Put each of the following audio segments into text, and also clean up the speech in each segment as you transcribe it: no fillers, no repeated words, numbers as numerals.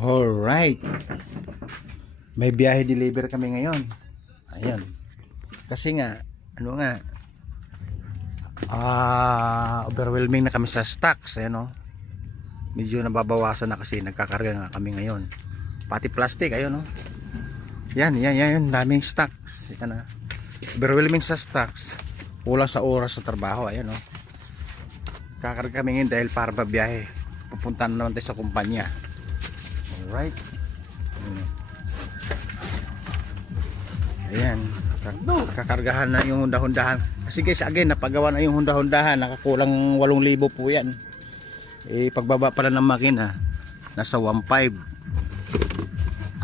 Alright. May biyahe deliver kami ngayon. Ayan. Kasi nga, ano nga, overwhelming na kami sa stocks. Ayan, no? Medyo nababawasan na kasi nagkakarga nga kami ngayon. Pati plastic, ayun, no? Yan. Daming stocks. Ika na. Overwhelming sa stocks. Kulang sa oras sa trabaho. Ayan, no? Kakarga kami ngayon dahil para babiyahe. Pupunta na naman tayo sa kumpanya. Alright. Ayan. Kakargahan na yung Honda-Hondahan. Kasi guys, again, napagawa na yung Honda-Hondahan. Nakakulang 8,000 po yan. Pagbaba pala ng makina, nasa 1.5.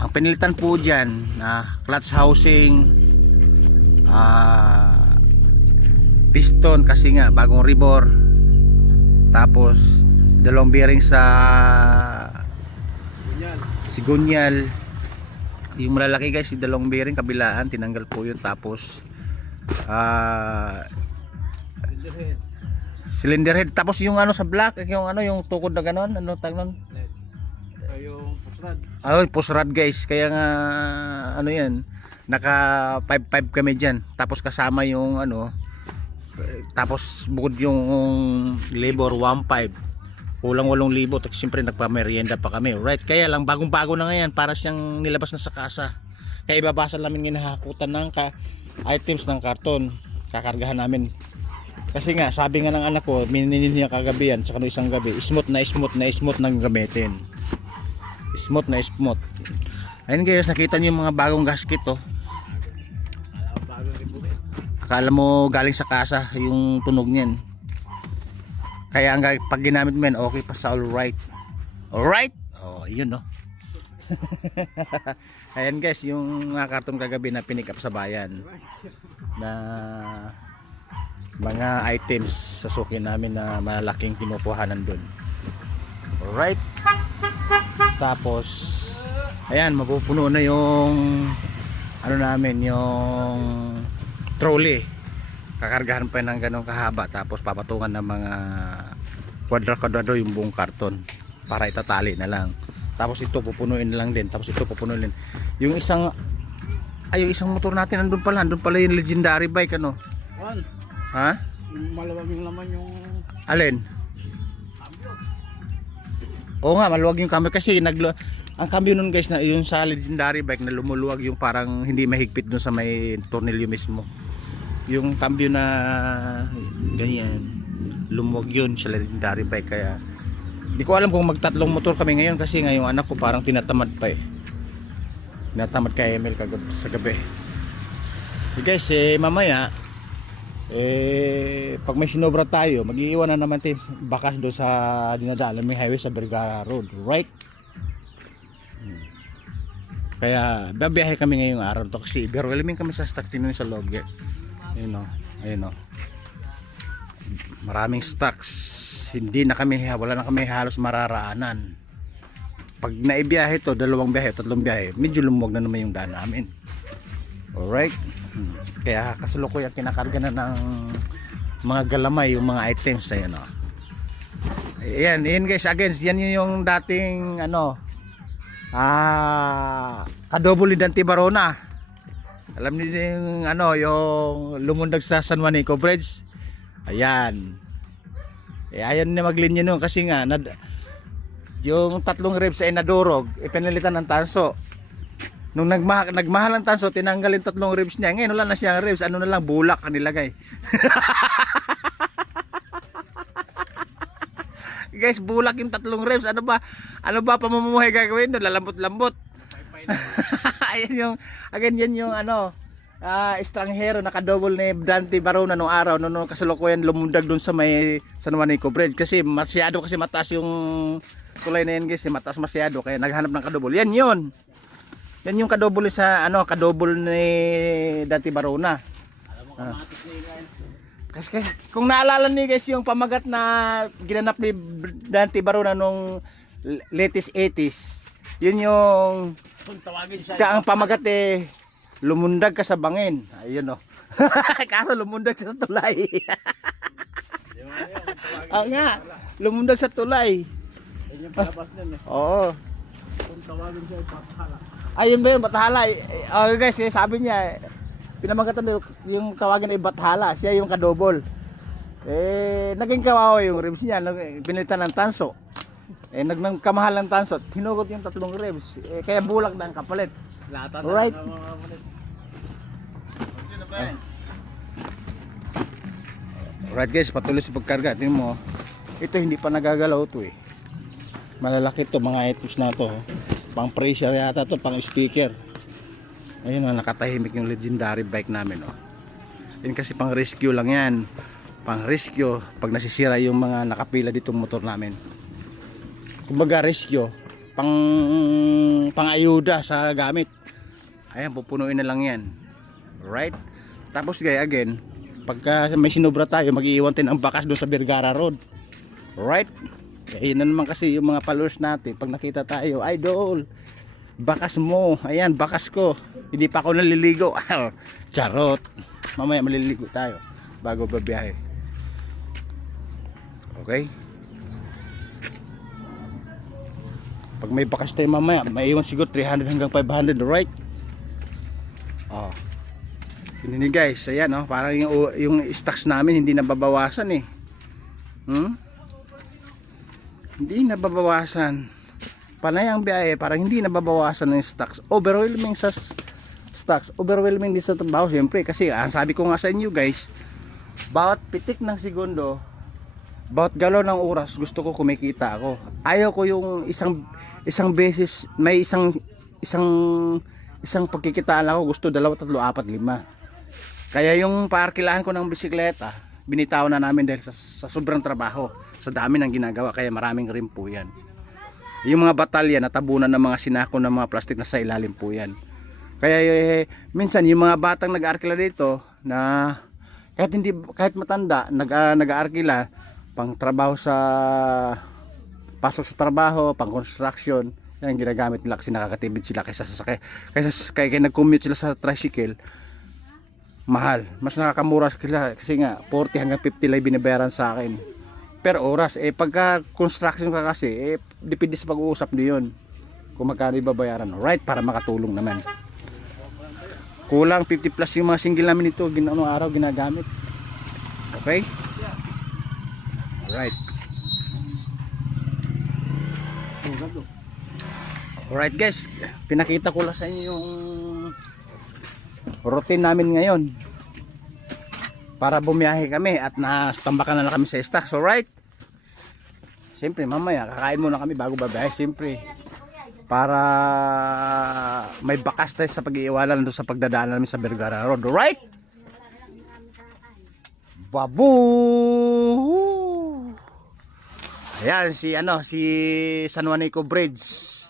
Ang pinilitan po dyan, clutch housing, piston kasi nga, bagong rebore. Tapos, dalawang bearing sa sigunyal. Yung malalaki guys, yung dalawang bearing kabilaan, tinanggal po yun. Tapos cylinder head. Tapos yung ano sa black, yung ano, yung tukod na ganon, ano tag nun? Yung pusrad. Pusrad guys. Kaya nga ano yan, naka 5.5 kami dyan. Tapos kasama yung ano, tapos bukod yung labor 1.5, kulang 8,000. Tapos siyempre nagpamerienda pa kami, right? Kaya lang bagong bago na ngayon, para siyang nilabas na sa kasa. Kaya ibabasa namin nginahakutan ng items ng karton. Kakargahan namin. Kasi nga sabi nga ng anak ko, mininin niya kagabi yan, saka no isang gabi, smooth nang gamitin. Smooth. Ayun guys, nakita niyo yung mga bagong gasket, oh. Akala mo galing sa kasa yung tunog niyan. Kaya pag ginamit mo yan, okay pa sa alright. Alright? Oh, yun, no. Ayan guys, yung mga karton kagabi na pinick up sa bayan na mga items sa suki namin na malaking kinukuhanan dun. Alright. Tapos ayan, mapupuno na yung ano namin, yung trolley. Kakargahan pa ng ganong kahaba. Tapos papatungan ng mga kwadra-kwadrado yung buong karton para itatali na lang. Tapos ito pupunuin na lang din. Tapos ito pupunuin din. Yung isang motor natin andun pala yung legendary bike, ano? Juan, Ha? maluwag yung laman yung Alin? Oo nga, maluwag yung cambio kasi ang cambio nun guys, na yung sa legendary bike na lumuluwag, yung parang hindi mahigpit dun sa may tornilyo mismo. Yung cambio na ganyan, lumuwag yun sa legendary bike. Kaya hindi ko alam kung magtatlong motor kami ngayon kasi nga yung anak ko parang tinatamad pa eh. Tinatamad kay Emil sa gabi. So guys, mamaya pag may sinobra tayo, mag-iiwan na naman tayo bakas doon sa dinadaanan may highway sa Vergara Road, right? Kaya babiyahe kami ngayong araw to kasi overwhelming kami sa stocks din sa loob guys. Ayun o. Maraming stocks. Wala na kami halos mararaanan. Pag naibiyahe to, 2 biyahe, 3 biyahe, medyo lumuwag na naman yung daan namin. Alright. Kaya kasalukuyan kinakarga na ng mga galamay yung mga items. Ayan o. Ayan guys, again, yan yung dating ano, kadouble ni Dante Barona. Alam niyo yung ano, yung lumundag sa San Juanico Bridge. Ayan. Ayan na maglinya nun kasi nga yung 3 ribs ay nadurog, ipinalitan ng tanso. Nung nagmahal ang tanso, tinanggalin 3 ribs niya. Ngayon wala na siyang ribs, ano na lang, bulak ang nilagay. Guys, bulak yung 3 ribs. Ano ba pamumuhay gagawin doon? Lalambot-lambot. Yan yung ano, estranghero nakadouble ni Dante Barona nung araw, nung kasalukuyan lumundag doon sa may San Juanico Bridge kasi masyado kasi mataas yung tulay na yan guys, mataas masyado kaya naghanap ng kadouble. Yan yung kadouble sa ano, kadouble ni Dante Barona. Kasi kung naalala niyo guys yung pamagat na ginanap ni Dante Barona nung latest 80s, yun yung ang pamagat lumundag ka sa bangin. Ayun o. Kaso lumundag sa tulay. nga, lumundag sa tulay. yung palabas nun eh. Oo. Kung tawagin siya, ipapala. Ayun ba yung bathala? Oh guys, sabi niya, pinamagatan yung tawagin ay bathala, siya yung kadobol. Naging kawawa yung ribs niya, pinilitan ng tanso. Nagkamahal ng tanso, hinugot yung 3 ribs. Kaya bulag na ang kapalit. Lata Right. na mga kapatid. Alright guys, patuloy sa pagkarga. Tingnan mo, ito hindi pa nagagalaw to eh. Malalaki to, mga etos na to. Pang pressure yata to, pang speaker. Ayun o, nakatahimik yung legendary bike namin o. Yan kasi pang rescue lang yan. Pang rescue, pag nasisira yung mga nakapila dito motor namin. Kumbaga rescue, pang ayuda sa gamit. Ayan, pupunuin na lang yan. Right? Tapos gaya again, pagka may sinubra tayo, mag-iiwan tayo ng bakas doon sa Vergara Road. Right? Ayun na naman kasi yung mga followers natin, pag nakita tayo, idol, bakas mo, ayan, bakas ko, hindi pa ako naliligo. Charot. Mamaya maliligo tayo bago babiyahe. Okay? Pag may bakas tayo mamaya, may iwan siguro 300 hanggang 500, right? Oh. Hindi guys, ayan oh, parang yung stocks namin hindi nababawasan eh. Hindi nababawasan. Panay ang biyahe, parang hindi nababawasan ng stocks. Overwhelming sa stocks, overwhelming din sa trabaho siyempre kasi ang sabi ko nga sa inyo guys, bawat pitik ng segundo, bawat galaw ng oras gusto ko kumikita ako. Ayaw ko yung isang beses may isang pagkikitaan ako, gusto 2, 3, 4, 5. Kaya yung paarkilahan ko ng bisikleta, binitawan na namin dahil sa sobrang trabaho, sa dami ng ginagawa, kaya maraming rim po yan. Yung mga batalya natabunan ng mga sinako ng mga plastic na sa ilalim po yan. Kaya minsan yung mga batang nag-aarkila dito na kahit matanda nag-aarkila pang trabaho sa pasok sa trabaho, pang construction, yan ginagamit nila kasi nakakatipid sila kaysa kaya nag-commute sila sa tricycle. Mahal, mas nakakamura sila kasi nga 40 hanggang 50 lang binabayaran sa akin per oras. Pagka construction ka kasi depende sa pag-uusap niyo yun kung magkano ibabayaran, right, para makatulong naman. Kulang 50 plus yung mga single namin ito araw ginagamit. Okay, alright. Alright guys, pinakita ko lang sa inyo yung routine namin ngayon para bumiyahe kami at nastambakan na kami sa stocks. Alright, siyempre mamaya kakain muna kami bago babiyahe, siyempre para may bakas tayo sa pag-iiwanan doon sa pagdadaan namin sa Vergara Road. Alright, babu. Ayan si San Juanico Bridge.